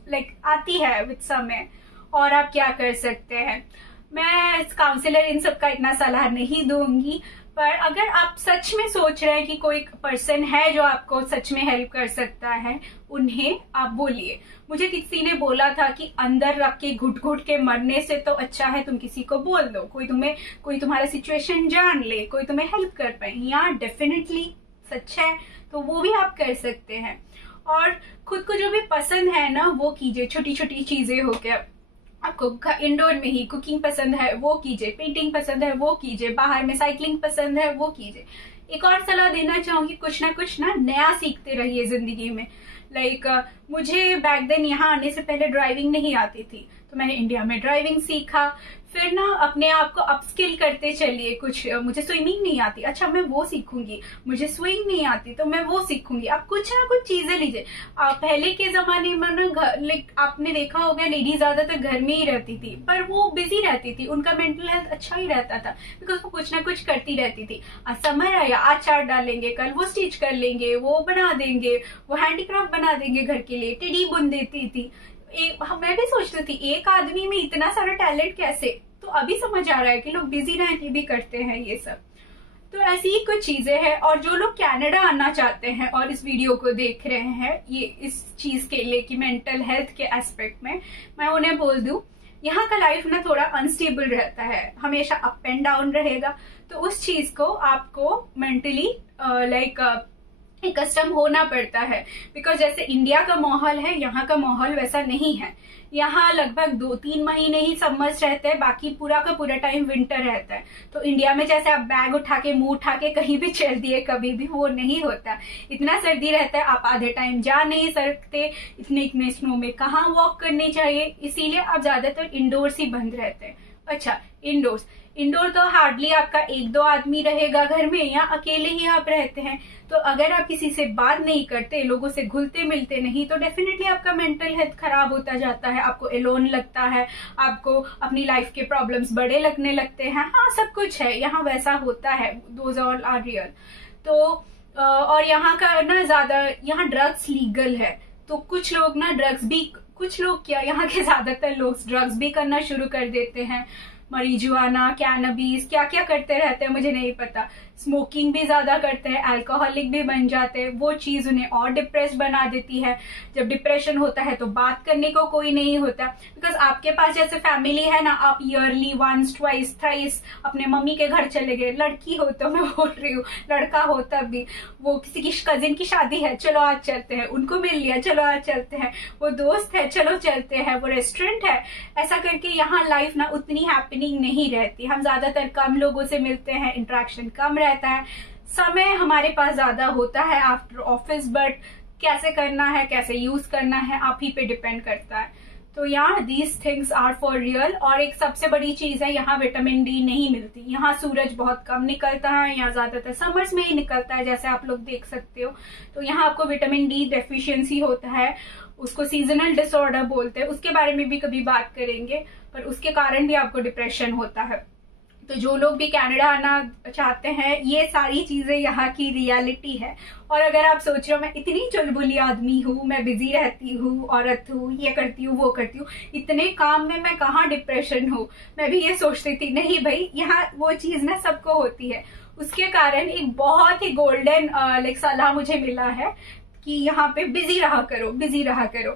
लाइक आती है विद समय। और आप क्या कर सकते हैं, मैं काउंसलर इन सब का इतना सलाह नहीं दूंगी, पर अगर आप सच में सोच रहे हैं कि कोई पर्सन है जो आपको सच में हेल्प कर सकता है, उन्हें आप बोलिए। मुझे किसी ने बोला था कि अंदर रख के घुट घुट के मरने से तो अच्छा है तुम किसी को बोल दो, कोई तुम्हारा सिचुएशन जान ले, कोई तुम्हें हेल्प कर पाए। यहाँ डेफिनेटली सच है, तो वो भी आप कर सकते हैं। और खुद को जो भी पसंद है ना वो कीजिए। छोटी छोटी चीजें हो गया, आपको इंडोर में ही कुकिंग पसंद है वो कीजिए, पेंटिंग पसंद है वो कीजिए, बाहर में साइकिलिंग पसंद है वो कीजिए। एक और सलाह देना चाहूंगी, कुछ ना नया सीखते रहिए जिंदगी में। लाइक मुझे बैक देन यहाँ आने से पहले ड्राइविंग नहीं आती थी, तो मैंने इंडिया में ड्राइविंग सीखा। फिर ना अपने आप को अपस्किल करते चलिए। कुछ मुझे स्विमिंग नहीं आती, अच्छा मैं वो सीखूंगी, मुझे स्विंग नहीं आती तो मैं वो सीखूंगी। आप कुछ ना कुछ चीजें लीजिए। पहले के जमाने में ना लाइक आपने देखा होगा, लेडीज ज्यादातर घर में ही रहती थी, पर वो बिजी रहती थी, उनका मेंटल हेल्थ अच्छा ही रहता था, बिकॉज वो कुछ ना कुछ करती रहती थी। आज समर आया, आज चाट डालेंगे, कल वो स्टिच कर लेंगे, वो बना देंगे, वो हैंडीक्राफ्ट बना देंगे घर के लिए, टेडी बुन देती थी। मैं भी सोचती थी एक आदमी में इतना सारा टैलेंट कैसे, तो अभी समझ आ रहा है कि लोग बिजी रह के भी करते हैं ये सब। तो ऐसी ही कुछ चीजें हैं। और जो लोग कनाडा आना चाहते हैं और इस वीडियो को देख रहे हैं ये इस चीज के लिए कि मेंटल हेल्थ के एस्पेक्ट में, मैं उन्हें बोल दूं, यहाँ का लाइफ ना थोड़ा अनस्टेबल रहता है, हमेशा अप एंड डाउन रहेगा। तो उस चीज को आपको मेंटली लाइक कस्टम होना पड़ता है। बिकॉज जैसे इंडिया का माहौल है, यहाँ का माहौल वैसा नहीं है। यहाँ लगभग 2-3 महीने ही समर्स रहते हैं, बाकी पूरा का पूरा टाइम विंटर रहता है। तो इंडिया में जैसे आप बैग उठा के मुंह उठा के कहीं भी चल दिए कभी भी, वो नहीं होता। इतना सर्दी रहता है, आप आधे टाइम जा नहीं सकते, इतने इतने स्नो में कहाँ वॉक करनी चाहिए, इसीलिए आप ज्यादातर इंडोर्स ही बंद रहते हैं। अच्छा, इंडोर तो हार्डली आपका 1-2 आदमी रहेगा घर में, या अकेले ही आप रहते हैं। तो अगर आप किसी से बात नहीं करते, लोगों से घुलते मिलते नहीं, तो डेफिनेटली आपका मेंटल हेल्थ खराब होता जाता है, आपको एलोन लगता है, आपको अपनी लाइफ के प्रॉब्लम्स बड़े लगने लगते हैं। हाँ, सब कुछ है यहाँ, वैसा होता है, दोज ऑल आर रियल। तो और यहाँ का ना ज्यादा, यहाँ ड्रग्स लीगल है, तो कुछ लोग ना ड्रग्स भी, कुछ लोग क्या, यहाँ के ज्यादातर लोग ड्रग्स भी करना शुरू कर देते हैं। मरीजुआना, कैनबीस, क्या क्या करते रहते हैं मुझे नहीं पता। स्मोकिंग भी ज्यादा करते हैं, अल्कोहलिक भी बन जाते हैं। वो चीज उन्हें और डिप्रेस बना देती है। जब डिप्रेशन होता है तो बात करने को कोई नहीं होता। बिकॉज आपके पास जैसे फैमिली है ना, आप ईयरली वंस ट्वाइस थ्राइस अपने मम्मी के घर चले गए। लड़की हो तो मैं बोल रही हूँ, लड़का हो तब भी, वो किसी की कजिन की शादी है, चलो आज चलते हैं, उनको मिल लिया, चलो आज चलते हैं, वो दोस्त है, चलो चलते हैं, वो रेस्टोरेंट है। ऐसा करके यहाँ लाइफ ना उतनी हैपनिंग नहीं रहती। हम ज्यादातर कम लोगों से मिलते हैं, इंटरेक्शन कम रहता है, समय हमारे पास ज्यादा होता है आफ्टर ऑफिस, बट कैसे करना है, कैसे यूज करना है, आप ही पे डिपेंड करता है। तो यहाँ these things are for real. और एक सबसे बड़ी चीज है, यहाँ विटामिन डी नहीं मिलती। यहाँ सूरज बहुत कम निकलता है, यहाँ ज्यादातर समर्स में ही निकलता है, जैसे आप लोग देख सकते हो। तो यहाँ आपको विटामिन डी डेफिशिएंसी होता है, उसको सीजनल डिसऑर्डर बोलते हैं, उसके बारे में भी कभी बात करेंगे। पर उसके कारण भी आपको डिप्रेशन होता है। तो जो लोग भी कनाडा आना चाहते हैं, ये सारी चीजें यहाँ की रियलिटी है। और अगर आप सोच रहे हो मैं इतनी चुलबुली आदमी हूँ, मैं बिजी रहती हूँ, औरत हूँ, ये करती हूँ, वो करती हूँ, इतने काम में मैं कहाँ डिप्रेशन हूँ, मैं भी ये सोचती थी। नहीं भाई, यहाँ वो चीज ना सबको होती है। उसके कारण एक बहुत ही गोल्डन सलाह मुझे मिला है कि यहाँ पे बिजी रहा करो, बिजी रहा करो।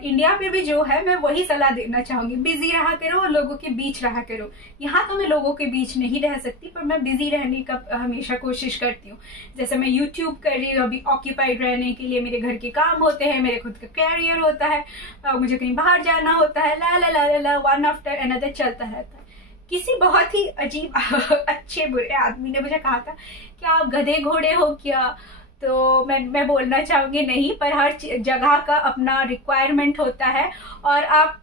इंडिया पे भी जो है, मैं वही सलाह देना चाहूंगी, बिजी रहा करो और लोगों के बीच रहा करो। यहाँ तो मैं लोगों के बीच नहीं रह सकती, पर मैं बिजी रहने का हमेशा कोशिश करती हूँ। जैसे मैं यूट्यूब कर रही हूँ अभी, ऑक्यूपाइड रहने के लिए मेरे घर के काम होते हैं, मेरे खुद का कैरियर होता है, मुझे कहीं बाहर जाना होता है, ला ला ला ला, वन आफ्टर अनदर चलता रहता है। किसी बहुत ही अजीब अच्छे बुरे आदमी ने मुझे कहा था कि आप गधे घोड़े हो क्या। तो मैं बोलना चाहूंगी नहीं, पर हर जगह का अपना रिक्वायरमेंट होता है। और आप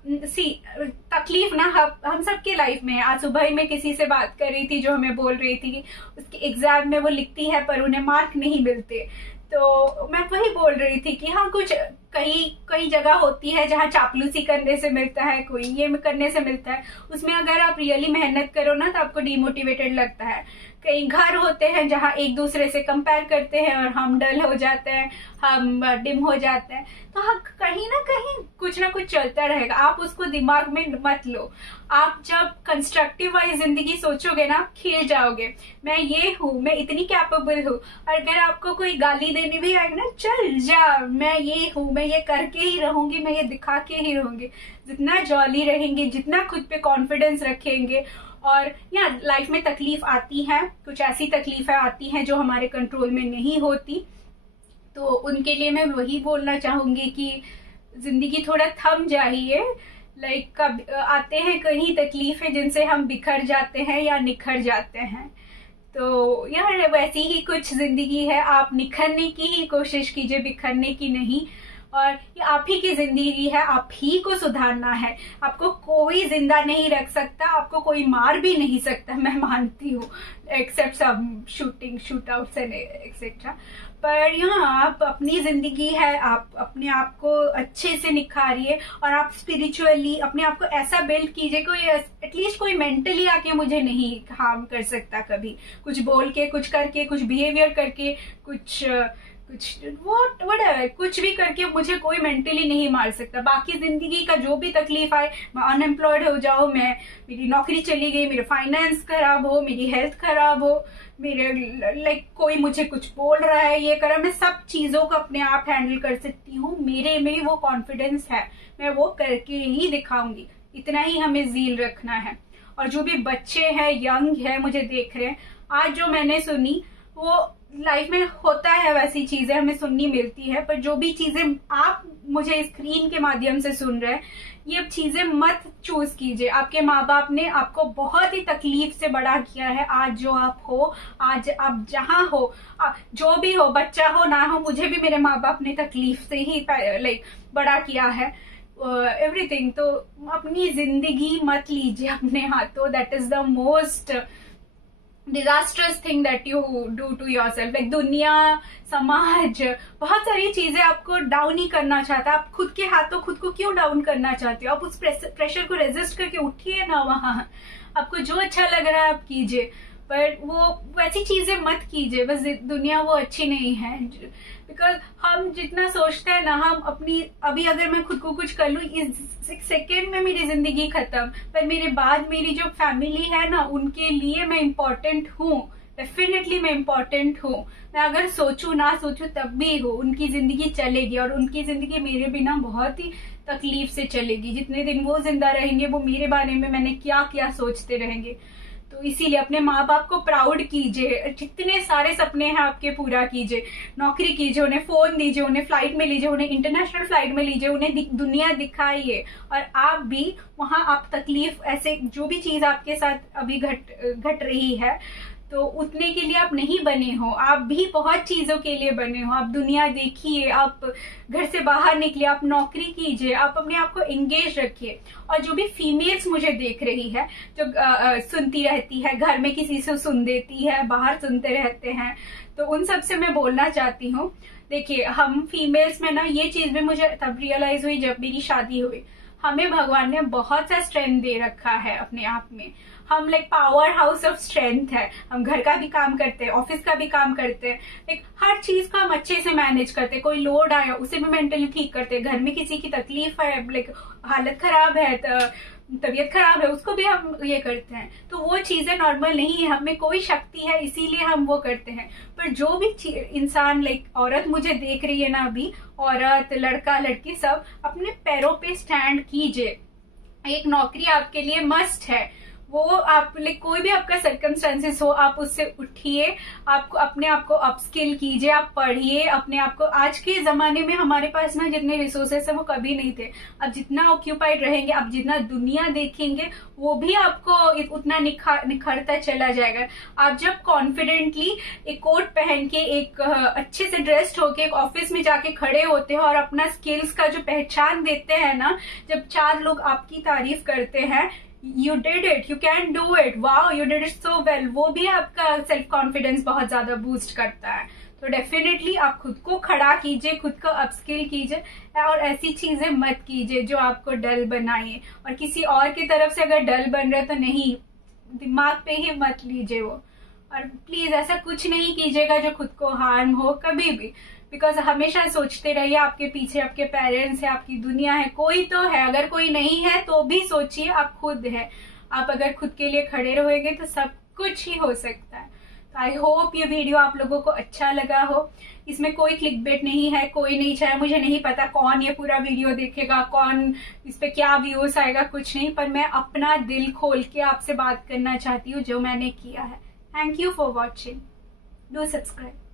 तकलीफ ना हम सबके लाइफ में है। आज सुबह ही मैं किसी से बात कर रही थी जो हमें बोल रही थी कि उसके एग्जाम में वो लिखती है पर उन्हें मार्क नहीं मिलते। तो मैं वही बोल रही थी कि हाँ, कुछ कई जगह होती है जहाँ चापलूसी करने से मिलता है, कोई ये करने से मिलता है। उसमें अगर आप रियली मेहनत करो ना तो आपको डिमोटिवेटेड लगता है। कई घर होते हैं जहाँ एक दूसरे से कंपेयर करते हैं और हम डल हो जाते हैं, हम डिम हो जाते हैं। तो हाँ, कहीं ना कहीं कुछ ना कुछ चलता रहेगा, आप उसको दिमाग में मत लो। आप जब कंस्ट्रक्टिव वाली जिंदगी सोचोगे ना, खिल जाओगे। मैं ये हूँ, मैं इतनी कैपेबल हूँ। और अगर आपको कोई गाली देनी भी आएगी ना, चल जा, मैं ये हूँ, मैं ये करके ही रहूंगी, मैं ये दिखा के ही रहूंगी। जितना जॉली रहेंगे, जितना खुद पे कॉन्फिडेंस रखेंगे। और यहाँ लाइफ में तकलीफ आती है, कुछ ऐसी तकलीफें आती हैं जो हमारे कंट्रोल में नहीं होती। तो उनके लिए मैं वही बोलना चाहूंगी कि जिंदगी थोड़ा थम जाइए। कब आते हैं कहीं तकलीफें जिनसे हम बिखर जाते हैं या निखर जाते हैं। तो यार वैसी ही कुछ जिंदगी है, आप निखरने की ही कोशिश कीजिए, बिखरने की नहीं। और ये आप ही की जिंदगी है, आप ही को सुधारना है। आपको कोई जिंदा नहीं रख सकता, आपको कोई मार भी नहीं सकता, मैं मानती हूँ, एक्सेप्ट सब शूट आउट्स एंड एक्सेट्रा। पर यहाँ आप अपनी जिंदगी है, आप अपने आप को अच्छे से निखारिए। और आप स्पिरिचुअली अपने आप को ऐसा बिल्ड कीजिए कोई एटलीस्ट कोई मेंटली आके मुझे नहीं हार्म कर सकता कभी, कुछ बोल के, कुछ करके, कुछ बिहेवियर करके, कुछ कुछ भी करके मुझे कोई मेंटली नहीं मार सकता। बाकी जिंदगी का जो भी तकलीफ आए, मैं अनएम्प्लॉयड हो जाऊं, मेरी नौकरी चली गई, मेरे फाइनेंस खराब हो, मेरी हेल्थ खराब हो, मेरे कोई मुझे कुछ बोल रहा है, ये करा, मैं सब चीजों को अपने आप हैंडल कर सकती हूँ। मेरे में वो कॉन्फिडेंस है, मैं वो करके ही दिखाऊंगी। इतना ही हमें ज़ील रखना है। और जो भी बच्चे हैं, यंग है, मुझे देख रहे हैं, आज जो मैंने सुनी वो लाइफ में होता है, वैसी चीजें हमें सुननी मिलती है, पर जो भी चीजें आप मुझे स्क्रीन के माध्यम से सुन रहे हैं, ये चीजें मत चूज कीजिए। आपके माँ बाप ने आपको बहुत ही तकलीफ से बड़ा किया है। आज जो आप हो, आज आप जहाँ हो, जो भी हो, बच्चा हो ना हो, मुझे भी मेरे माँ बाप ने तकलीफ से ही लाइक बड़ा किया है एवरीथिंग। तो अपनी जिंदगी मत लीजिए अपने हाथों। That is the most disasters thing that you do to yourself. Like दुनिया, समाज, बहुत सारी चीजें आपको डाउन ही करना चाहता है। आप खुद के हाथों खुद को क्यों डाउन करना चाहते हो? आप उस प्रेशर को रेजिस्ट करके उठिए ना। वहां आपको जो अच्छा लग रहा है आप कीजिए, पर वो वैसी चीजें मत कीजिए। बस दुनिया वो अच्छी नहीं है। बिकॉज हम जितना सोचते हैं ना, हम अपनी अभी अगर मैं खुद को कुछ कर लूं, इस सेकेंड में मेरी जिंदगी खत्म, पर मेरे बाद मेरी जो फैमिली है ना, उनके लिए मैं इम्पोर्टेंट हूँ। डेफिनेटली मैं इम्पोर्टेंट हूँ। मैं अगर सोचूं ना सोचूं तब भी हो, उनकी जिंदगी चलेगी, और उनकी जिंदगी मेरे बिना बहुत ही तकलीफ से चलेगी। जितने दिन वो जिंदा रहेंगे, वो मेरे बारे में मैंने क्या क्या सोचते रहेंगे। तो इसीलिए अपने माँ बाप को प्राउड कीजिए। जितने सारे सपने हैं आपके पूरा कीजिए। नौकरी कीजिए, उन्हें फोन दीजिए, उन्हें फ्लाइट में लीजिए, उन्हें इंटरनेशनल फ्लाइट में लीजिए, उन्हें दुनिया दिखाइए। और आप भी वहां, आप तकलीफ, ऐसे जो भी चीज आपके साथ अभी घट रही है, तो उतने के लिए आप नहीं बने हो। आप भी बहुत चीजों के लिए बने हो। आप दुनिया देखिए, आप घर से बाहर निकलिए, आप नौकरी कीजिए, आप अपने आप को एंगेज रखिए। और जो भी फीमेल्स मुझे देख रही है, जो सुनती रहती है, घर में किसी से सुन देती है, बाहर सुनते रहते हैं, तो उन सब से मैं बोलना चाहती हूँ। देखिए, हम फीमेल्स में ना, ये चीज भी मुझे तब रियलाइज हुई जब मेरी शादी हुई। हमें भगवान ने बहुत सा स्ट्रेंथ दे रखा है अपने आप में। हम like power house of strength है। हम घर का भी काम करते हैं, ऑफिस का भी काम करते हैं, लाइक हर चीज को हम अच्छे से मैनेज करते हैं। कोई लोड आया उसे भी मेंटली ठीक करते हैं। घर में किसी की तकलीफ है, लाइक हालत खराब है, तबीयत खराब है, उसको भी हम ये करते हैं। तो वो चीजें नॉर्मल नहीं है। हमें कोई शक्ति है, इसीलिए हम वो करते हैं। पर जो भी इंसान, लाइक औरत मुझे देख रही है ना अभी, औरत, लड़का, लड़की, सब अपने पैरों पे स्टैंड कीजिए। एक नौकरी आपके लिए मस्ट है। वो आप, लाइक कोई भी आपका सर्कमस्टेंसेस हो, आप उससे उठिए। आपको अपने आप को अपस्किल कीजिए, आप पढ़िए अपने आप को। आज के जमाने में हमारे पास ना जितने रिसोर्सेस है वो कभी नहीं थे। अब जितना ऑक्यूपाइड रहेंगे, आप जितना दुनिया देखेंगे, वो भी आपको उतना निखरता चला जाएगा। आप जब कॉन्फिडेंटली एक कोट पहन के, एक अच्छे से ड्रेस्ड होके एक ऑफिस में जाके खड़े होते हैं और अपना स्किल्स का जो पहचान देते हैं ना, जब 4 लोग आपकी तारीफ करते हैं, You did it, you can do it, wow, you did it so well, वो भी आपका सेल्फ कॉन्फिडेंस बहुत ज्यादा बूस्ट करता है। तो डेफिनेटली आप खुद को खड़ा कीजिए, खुद को अपस्किल कीजिए, और ऐसी चीजें मत कीजिए जो आपको डल बनाइए। और किसी और की तरफ से अगर डल बन रहा है तो नहीं, दिमाग पे ही मत लीजिए वो। और प्लीज ऐसा कुछ नहीं कीजिएगा जो खुद को हार्म हो कभी भी। बिकॉज हमेशा सोचते रहिए, आपके पीछे आपके पेरेंट्स है, आपकी दुनिया है, कोई तो है। अगर कोई नहीं है तो भी सोचिए, आप खुद है। आप अगर खुद के लिए खड़े रहेंगे तो सब कुछ ही हो सकता है। तो आई होप ये वीडियो आप लोगों को अच्छा लगा हो। इसमें कोई क्लिकबेट नहीं है, कोई नहीं चाहे, मुझे नहीं पता कौन ये पूरा वीडियो देखेगा, कौन इस पे क्या व्यूज आएगा, कुछ नहीं। पर मैं अपना दिल खोल के आपसे बात करना चाहती हूँ, जो मैंने किया है। Thank you for watching. Do subscribe.